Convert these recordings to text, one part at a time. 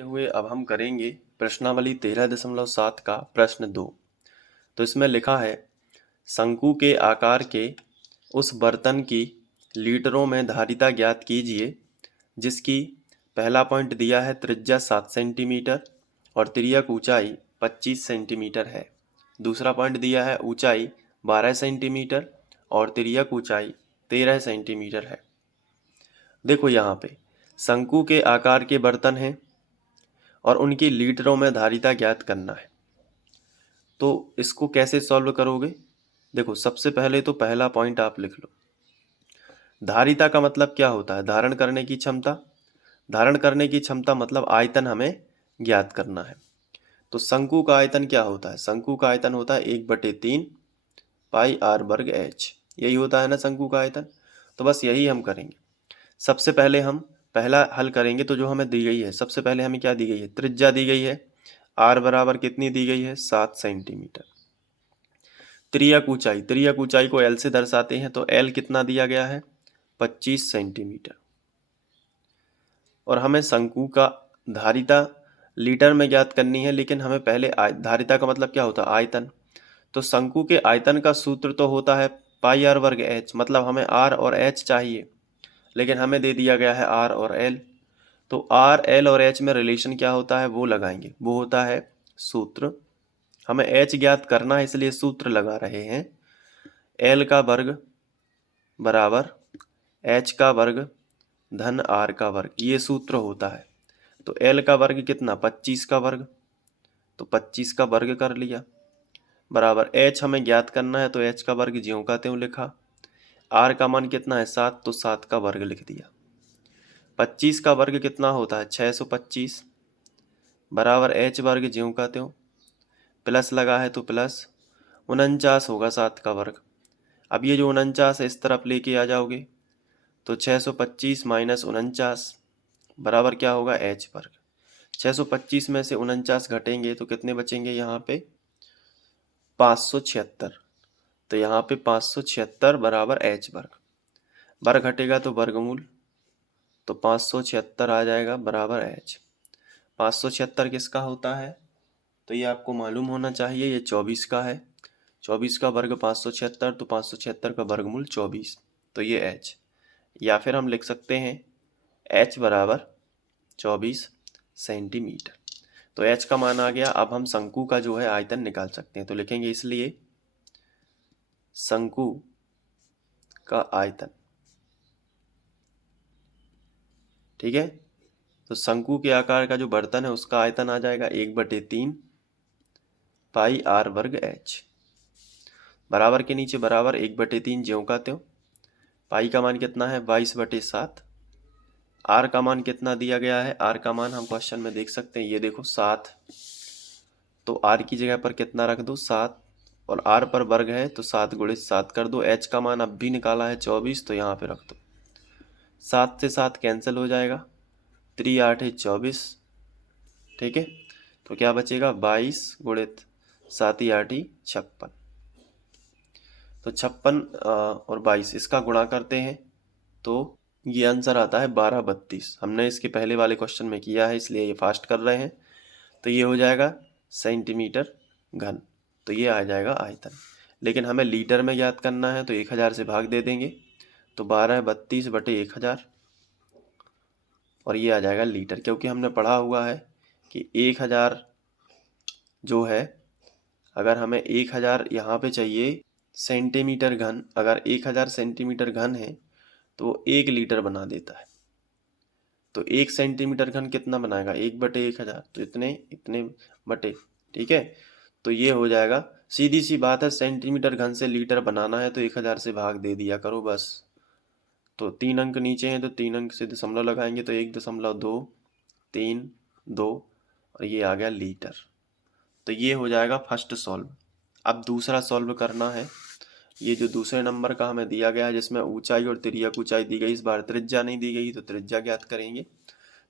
हुए अब हम करेंगे प्रश्नावली 13.7 का प्रश्न 2। तो इसमें लिखा है शंकु के आकार के उस बर्तन की लीटरों में धारिता ज्ञात कीजिए जिसकी पहला पॉइंट दिया है त्रिज्या 7 सेंटीमीटर और तिर्यक ऊंचाई 25 सेंटीमीटर है। दूसरा पॉइंट दिया है ऊंचाई 12 सेंटीमीटर और तिर्यक ऊंचाई 13 सेंटीमीटर है। देखो यहाँ पे शंकु के आकार के बर्तन हैं और उनकी लीटरों में धारिता ज्ञात करना है। तो इसको कैसे सॉल्व करोगे? देखो सबसे पहले तो पहला पॉइंट आप लिख लो। धारिता का मतलब क्या होता है? धारण करने की क्षमता। धारण करने की क्षमता मतलब आयतन हमें ज्ञात करना है। तो शंकु का आयतन क्या होता है? शंकु का आयतन होता है 1/3 पाई आर वर्ग एच। यही होता है ना शंकु का आयतन। तो बस यही हम करेंगे। सबसे पहले हम पहला हल करेंगे तो जो हमें दी गई है, सबसे पहले हमें क्या दी गई है? त्रिज्या दी गई है। आर बराबर कितनी दी गई है? 7 सेंटीमीटर। तिर्यक ऊंचाई को एल से दर्शाते हैं तो एल कितना दिया गया है? 25 सेंटीमीटर। और हमें शंकु का धारिता लीटर में ज्ञात करनी है, लेकिन हमें पहले धारिता का मतलब क्या होता है? आयतन। तो शंकु के आयतन का सूत्र तो होता है पाई आर वर्ग एच, मतलब हमें आर और एच चाहिए, लेकिन हमें दे दिया गया है आर और एल। तो आर एल और एच में रिलेशन क्या होता है वो लगाएंगे, वो होता है सूत्र। हमें एच ज्ञात करना है इसलिए सूत्र लगा रहे हैं। एल का वर्ग बराबर एच का वर्ग धन आर का वर्ग, ये सूत्र होता है। तो एल का वर्ग कितना? 25 का वर्ग, तो 25 का वर्ग कर लिया बराबर एच हमें ज्ञात करना है तो एच का वर्ग ज्यों का त्यों लिखा। आर का मान कितना है? 7, तो 7 का वर्ग लिख दिया। 25 का वर्ग कितना होता है? 625 बराबर एच वर्ग ज्यों का त्यों, प्लस लगा है तो प्लस 49 होगा 7 का वर्ग। अब ये जो 49 है इस तरफ लेके आ जाओगे तो 625 माइनस 49 बराबर क्या होगा? एच वर्ग। 625 में से 49 घटेंगे तो कितने बचेंगे यहाँ पे? 576। तो यहाँ पे 576 बराबर एच वर्ग। वर्ग घटेगा तो वर्गमूल, तो 576 आ जाएगा बराबर एच। 576 किसका होता है? तो ये आपको मालूम होना चाहिए, ये 24 का है। 24 का वर्ग 576, तो 576 का वर्गमूल 24, तो ये एच। या फिर हम लिख सकते हैं एच बराबर 24 सेंटीमीटर। तो एच का मान आ गया। अब हम शंकु का जो है आयतन निकाल सकते हैं, तो लिखेंगे इसलिए शंकु का आयतन। ठीक है, तो शंकु के आकार का जो बर्तन है उसका आयतन आ जाएगा 1/3 पाई आर वर्ग एच। बराबर के नीचे बराबर 1/3 ज्यों का त्यों। पाई का मान कितना है? 22/7। आर का मान कितना दिया गया है? आर का मान हम क्वेश्चन में देख सकते हैं, ये देखो 7। तो आर की जगह पर कितना रख दो? 7। और आर पर वर्ग है तो 7 गुणित 7 कर दो। एच का मान अब भी निकाला है 24, तो यहाँ पे रख दो। 7 से 7 कैंसिल हो जाएगा, 3 8 है 24। ठीक है, तो क्या बचेगा? 22 गुणित 7 8 56। तो 56 और 22 इसका गुणा करते हैं तो ये आंसर आता है 1232। हमने इसके पहले वाले क्वेश्चन में किया है इसलिए ये फास्ट कर रहे हैं। तो ये हो जाएगा सेंटीमीटर घन। तो ये आ जाएगा आयतन, लेकिन हमें लीटर में ज्ञात करना है तो 1000 से भाग दे देंगे, तो 1232/1000 और ये आ जाएगा लीटर, क्योंकि हमने पढ़ा हुआ है कि 1000 जो है, अगर हमें 1000 यहाँ पे चाहिए सेंटीमीटर घन, अगर 1000 सेंटीमीटर घन है तो वो 1 लीटर बना देता है। तो 1 सेंटीमीटर घन कितना बनाएगा? 1/1000, तो इतने इतने बटे। ठीक है, तो ये हो जाएगा। सीधी सी बात है, सेंटीमीटर घन से लीटर बनाना है तो 1000 से भाग दे दिया करो बस। तो 3 अंक नीचे हैं तो 3 अंक से दशमलव लगाएंगे तो 1.232 और ये आ गया लीटर। तो ये हो जाएगा फर्स्ट सॉल्व। अब दूसरा सॉल्व करना है। ये जो दूसरे नंबर का हमें दिया गया है जिसमें ऊंचाई और तिर्यक ऊंचाई दी गई, इस बार त्रिज्या नहीं दी गई तो त्रिज्या ज्ञात करेंगे।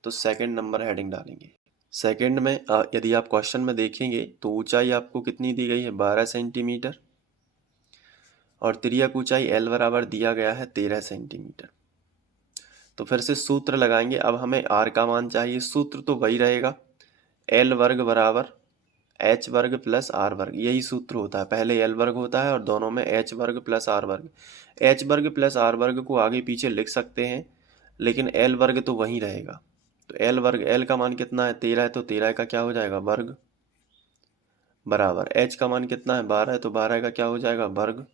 तो सेकंड नंबर हेडिंग डालेंगे। सेकंड में यदि आप क्वेश्चन में देखेंगे तो ऊंचाई आपको कितनी दी गई है? 12 सेंटीमीटर और तिर्यक ऊंचाई एल बराबर दिया गया है 13 सेंटीमीटर। तो फिर से सूत्र लगाएंगे। अब हमें r का मान चाहिए, सूत्र तो वही रहेगा, l वर्ग बराबर h वर्ग प्लस r वर्ग, यही सूत्र होता है। पहले l वर्ग होता है और दोनों में h वर्ग प्लस r वर्ग। h वर्ग प्लस r वर्ग को आगे पीछे लिख सकते हैं, लेकिन l वर्ग तो वहीं रहेगा। तो l वर्ग, l का मान कितना है 13 है, तो 13 का क्या हो जाएगा वर्ग, बराबर h का मान कितना है 12 है, तो 12 का क्या हो जाएगा वर्ग,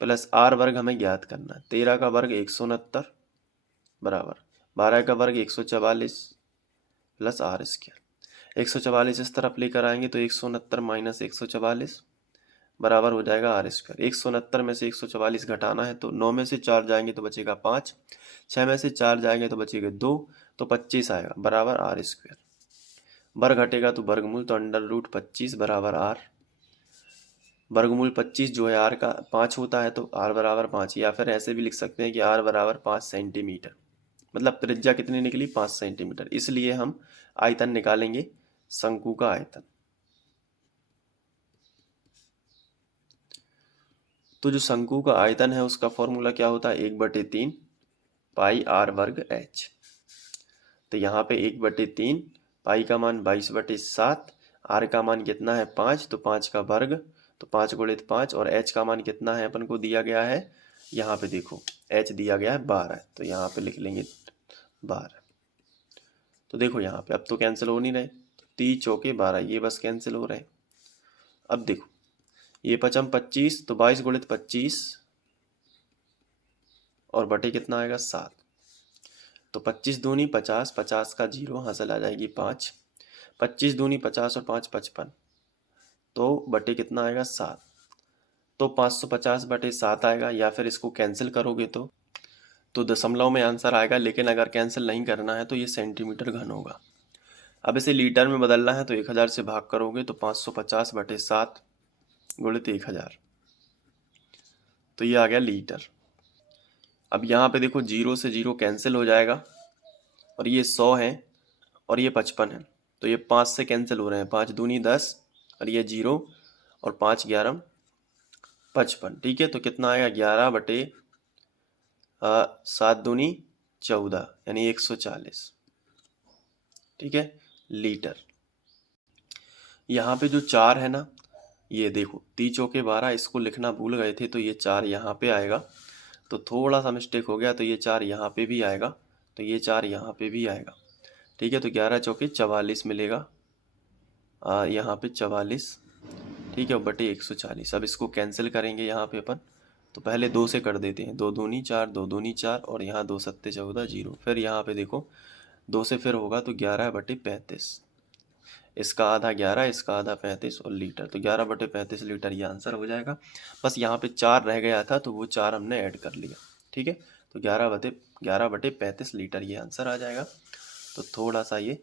प्लस r वर्ग हमें ज्ञात करना है। 13 का वर्ग 169 बराबर 12 का वर्ग 144 प्लस r स्क्वायर। 144 इस तरफ लेकर आएंगे तो 169 माइनस 144 बराबर हो जाएगा r स्क्वायर। 169 में से 144 घटाना है, तो 9 में से 4 जाएंगे तो बचेगा 5, 6 में से 4 जाएंगे तो बचेगा 2, तो 25 आएगा बराबर r स्क्वायर। वर्ग घटेगा तो वर्गमूल, तो अंडर रूट 25 बराबर r। वर्गमूल 25 जो है r का 5 होता है, तो r बराबर 5, या फिर ऐसे भी लिख सकते हैं कि r बराबर 5 सेंटीमीटर, मतलब त्रिज्या कितनी निकली 5 सेंटीमीटर। इसलिए हम आयतन निकालेंगे, शंकु का आयतन। तो जो शंकु का आयतन है उसका फॉर्मूला क्या होता है, 1/3 पाई r वर्ग h। तो यहाँ पे 1/3, पाई का मान 22/7, r का मान कितना है 5, तो 5 का वर्ग, तो 5 गुणित 5, और h का मान कितना है अपन को दिया गया है, यहाँ पे देखो h दिया गया है 12, तो यहाँ पे लिख लेंगे 12। तो देखो यहाँ पे अब तो कैंसिल हो नहीं रहे, 30 चौके 12, ये बस कैंसिल हो रहे हैं। अब देखो ये 5 25, तो 22 गुणित 25 और बटे कितना आएगा 7, तो 25 दूनी 50, 50 का 0 हासिल आ जाएगी 5, 25 दूनी 50 और 5 55, तो बटे कितना आएगा 7, तो 550/7 आएगा। या फिर इसको कैंसिल करोगे तो दशमलव में आंसर आएगा, लेकिन अगर कैंसिल नहीं करना है तो ये सेंटीमीटर घन होगा। अब इसे लीटर में बदलना है, तो 1000 से भाग करोगे तो 550/7 गुणित 1000, तो ये आ गया लीटर। अब यहाँ पे देखो 0 से 0 कैंसिल हो जाएगा, और ये 100 है और ये 55 है, तो ये 5 से कैंसिल हो रहे हैं, 5 दूनी 10 और ये 0, और 5 11 55, ठीक है। तो कितना आएगा 11/7 दूनी 14, यानी 140, ठीक है, लीटर। यहाँ पे जो 4 है ना, ये देखो 30 चौके 12, इसको लिखना भूल गए थे, तो ये 4 यहाँ पे आएगा, तो थोड़ा सा मिस्टेक हो गया, तो ये 4 यहाँ पे भी आएगा, तो ये 4 यहाँ पे भी आएगा, ठीक है। तो 11 चौके 44 मिलेगा, यहाँ पे 44, ठीक है, बटे 140। अब इसको कैंसिल करेंगे यहाँ पे अपन, तो पहले 2 से कर देते हैं, 2 दूनी 4, 2 दूनी 4, और यहाँ 2 सत्ते 14, 0। फिर यहाँ पे देखो 2 से फिर होगा तो 11/35, इसका आधा 11, इसका आधा 35 और लीटर, तो 11/35 लीटर ये आंसर हो जाएगा। बस यहाँ पे 4 रह गया था, तो वो 4 हमने ऐड कर लिया, ठीक है। तो 11/35 लीटर ये आंसर आ जाएगा। तो थोड़ा सा ये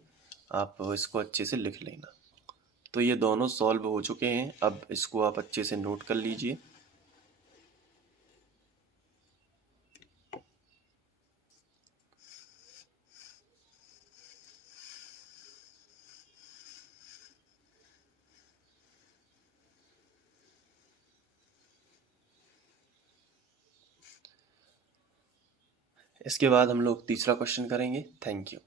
आप इसको अच्छे से लिख लेना। तो ये दोनों सॉल्व हो चुके हैं, अब इसको आप अच्छे से नोट कर लीजिए। इसके बाद हम लोग तीसरा क्वेश्चन करेंगे। Thank you.